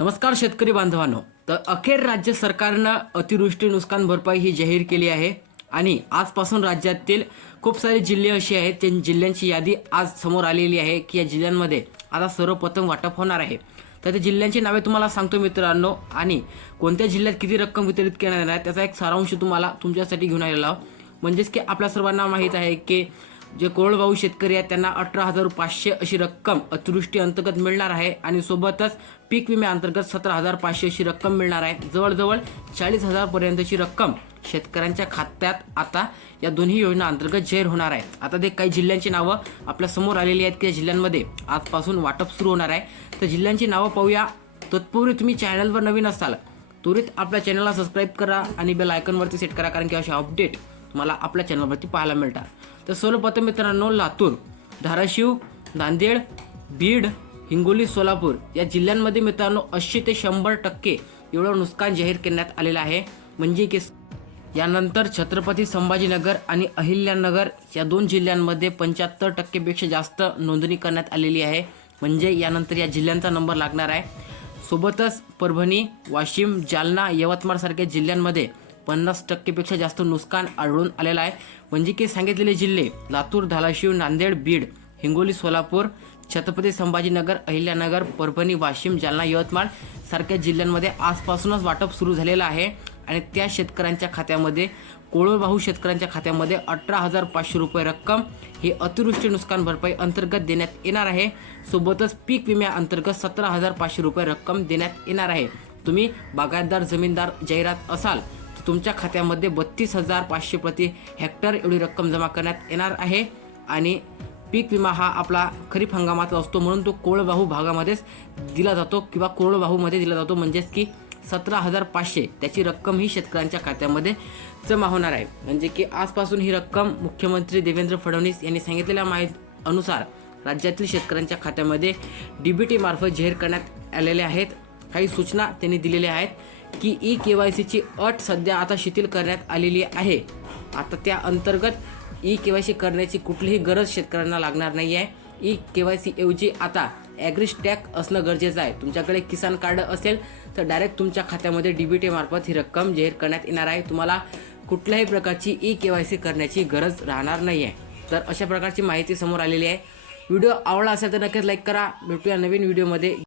नमस्कार शेतकरी बांधवांनो. तर अखेर राज्य सरकारनं अतिवृष्टी नुकसान भरपाई ही जाहीर केली आहे आणि आजपासून राज्यातील खूप सारे जिल्हे असे आहेत त्या जिल्ह्यांची यादी आज समोर आलेली आहे की या जिल्ह्यांमध्ये आता सर्वप्रथम वाटप होणार आहे. तर त्या जिल्ह्यांची नावे तुम्हाला सांगतो मित्रांनो आणि कोणत्या जिल्ह्यात किती रक्कम वितरित करण्यात येणार आहे त्याचा एक सारांश तुम्हाला तुमच्यासाठी घेऊन आलेला म्हणजेच की आपल्या सर्वांना माहीत आहे की जे कोरडवाहू शेतकरी आहेत त्यांना अठरा हजार पाचशे अशी रक्कम अतिवृष्टी अंतर्गत मिळणार आहे आणि सोबतच पीक विम्याअंतर्गत सतरा हजार पाचशे अशी रक्कम मिळणार आहे. जवळजवळ चाळीस हजारपर्यंतची रक्कम शेतकऱ्यांच्या खात्यात आता या दोन्ही योजना अंतर्गत जाहीर होणार आहे आता ते काही जिल्ह्यांची नावं आपल्यासमोर आलेली आहेत की या जिल्ह्यांमध्ये आजपासून वाटप सुरू होणार आहे. तर जिल्ह्यांची नावं पाहूया. तत्पूर्वी तुम्ही चॅनलवर नवीन असाल त्वरित आपल्या चॅनलला सबस्क्राईब करा आणि बेल आयकॉनवरती सेट करा कारण की अशा अपडेट मला आपल्या चॅनलवरती पाहायला मिळतात. तर सर्वप्रथम मित्रांनो लातूर धाराशिव नांदेड बीड हिंगोली सोलापूर या जिल्ह्यांमध्ये मित्रांनो ऐंशी ते शंभर टक्के एवढं नुकसान जाहीर करण्यात आलेलं आहे. म्हणजे की यानंतर छत्रपती संभाजीनगर आणि अहिल्यानगर या दोन जिल्ह्यांमध्ये पंच्याहत्तर टक्केपेक्षा जास्त नोंदणी करण्यात आलेली आहे. म्हणजे यानंतर या जिल्ह्यांचा नंबर लागणार आहे. सोबतच परभणी वाशिम जालना यवतमाळसारख्या जिल्ह्यांमध्ये पन्नास टक्केपेक्षा जास्त नुकसान आढळून आलेलं आहे. म्हणजे की सांगितलेले जिल्हे लातूर धाराशिव नांदेड बीड हिंगोली सोलापूर छत्रपती संभाजीनगर अहिल्यानगर परभणी वाशिम जालना यवतमाळ सारख्या जिल्ह्यांमध्ये आजपासूनच वाटप सुरू झालेलं आहे आणि त्या शेतकऱ्यांच्या खात्यामध्ये कोळवाहू शेतकऱ्यांच्या खात्यामध्ये अठरा हजार पाचशे रुपये रक्कम ही अतिवृष्टी नुकसान भरपाई अंतर्गत देण्यात येणार आहे. सोबतच पीक विम्याअंतर्गत सतरा हजार पाचशे रुपये रक्कम देण्यात येणार आहे. तुम्ही बागायतदार जमीनदार जाहिरात असाल तुमच्या खात्यामध्ये बत्तीस हजार पाचशे प्रति हेक्टर एवढी रक्कम जमा करण्यात येणार आहे. आणि पीक विमा हा आपला खरीप हंगामाचा असतो म्हणून तो कोरडवाहू भागामध्येच दिला जातो किंवा कोरडवाहूमध्ये दिला जातो. म्हणजेच की सतरा हजार पाचशे त्याची रक्कम ही शेतकऱ्यांच्या खात्यामध्ये जमा होणार आहे. म्हणजे की आजपासून ही रक्कम मुख्यमंत्री देवेंद्र फडणवीस यांनी सांगितलेल्या माहिती अनुसार राज्यातील शेतकऱ्यांच्या खात्यामध्ये डी बी मार्फत जाहीर करण्यात आलेले आहेत. काही सूचना त्यांनी दिलेल्या आहेत. की ई के वाय सीची अट सध्या आता शिथिल करण्यात आलेली आहे. आता त्या अंतर्गत ई के वाय सी करण्याची कुठलीही गरज शेतकऱ्यांना लागणार नाही आहे ई के वाय सी ऐवजी आता ॲग्रीस्टॅक टॅग असणं गरजेचं आहे. तुमच्याकडे किसान कार्ड असेल तर डायरेक्ट तुमच्या खात्यामध्ये डी बी टी मार्फत ही रक्कम जाहीर करण्यात येणार आहे. तुम्हाला कुठल्याही प्रकारची ई के वाय सी करण्याची गरज राहणार नाही आहे तर अशा प्रकारची माहिती समोर आलेली आहे. व्हिडिओ आवडला असेल तर नक्कीच लाईक करा. भेटूया नवीन व्हिडिओमध्ये.